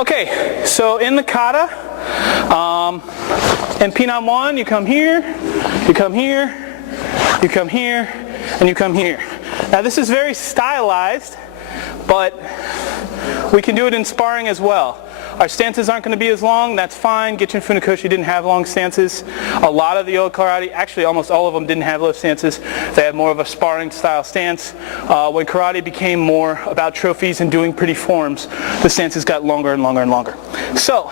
Okay, so in the kata, in Pinan 1, you come here, you come here, you come here, and you come here. Now this is very stylized, but we can do it in sparring as well. Our stances aren't going to be as long, that's fine. Gichin Funakoshi didn't have long stances. A lot of the old karate, actually almost all of them didn't have low stances. They had more of a sparring style stance. When karate became more about trophies and doing pretty forms, the stances got longer and longer and longer. So,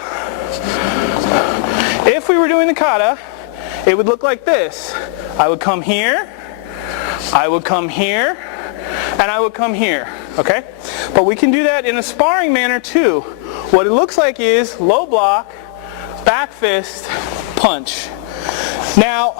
if we were doing the kata, it would look like this. I would come here, I would come here, and I would come here, okay? But we can do that in a sparring manner too. What it looks like is low block, back fist, punch. Now,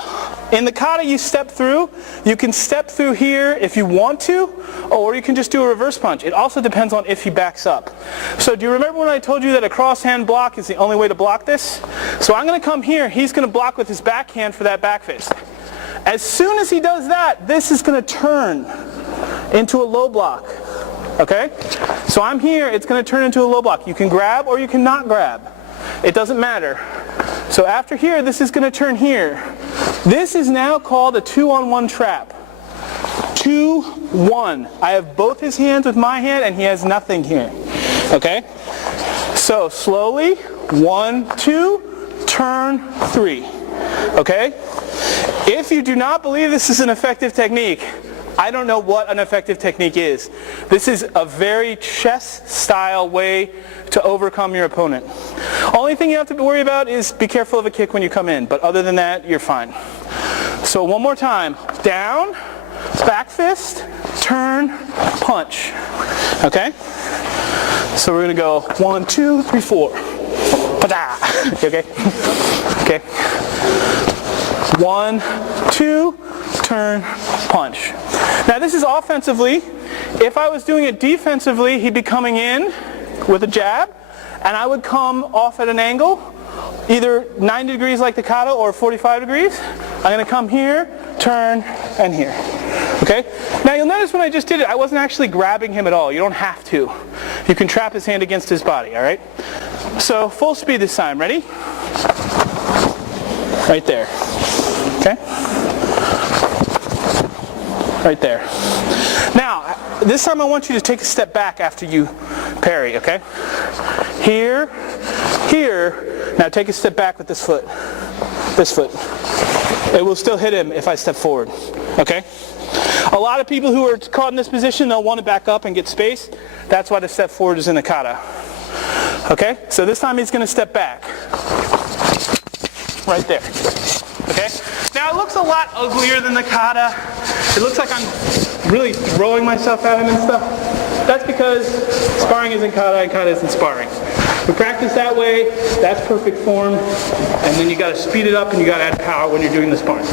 in the kata you step through. You can step through here if you want to, or you can just do a reverse punch. It also depends on if he backs up. So do you remember when I told you that a cross hand block is the only way to block this? So I'm going to come here, he's going to block with his backhand for that back fist. As soon as he does that, this is going to turn into a low block. Okay? So I'm here, it's going to turn into a low block. You can grab or you can not grab. It doesn't matter. So after here, this is going to turn here. This is now called a 2-on-1 trap. 2-1. I have both his hands with my hand and he has nothing here. Okay? So slowly, 1, 2, turn, 3. Okay? If you do not believe this is an effective technique, I don't know what an effective technique is. This is a very chess-style way to overcome your opponent. Only thing you have to worry about is be careful of a kick when you come in, but other than that, you're fine. So one more time. Down, back fist, turn, punch. Okay? So we're going to go 1, 2, 3, 4. Pa-da! Okay? Okay. 1, 2, turn, punch. Now this is offensively. If I was doing it defensively, he'd be coming in with a jab, and I would come off at an angle, either 90 degrees like the kata or 45 degrees. I'm going to come here, turn, and here. Okay? Now you'll notice when I just did it, I wasn't actually grabbing him at all. You don't have to. You can trap his hand against his body, alright? So full speed this time. Ready? Right there. Okay? Right there. Now, this time I want you to take a step back after you parry, okay? Here, here. Now take a step back with this foot. This foot. It will still hit him if I step forward, okay? A lot of people who are caught in this position, they'll want to back up and get space. That's why the step forward is in the kata. Okay? So this time he's going to step back. Right there. Okay? Now it looks a lot uglier than the kata. It looks like I'm really throwing myself at him and stuff. That's because sparring isn't kata and kata isn't sparring. We practice that way, that's perfect form, and then you got to speed it up and you got to add power when you're doing the sparring.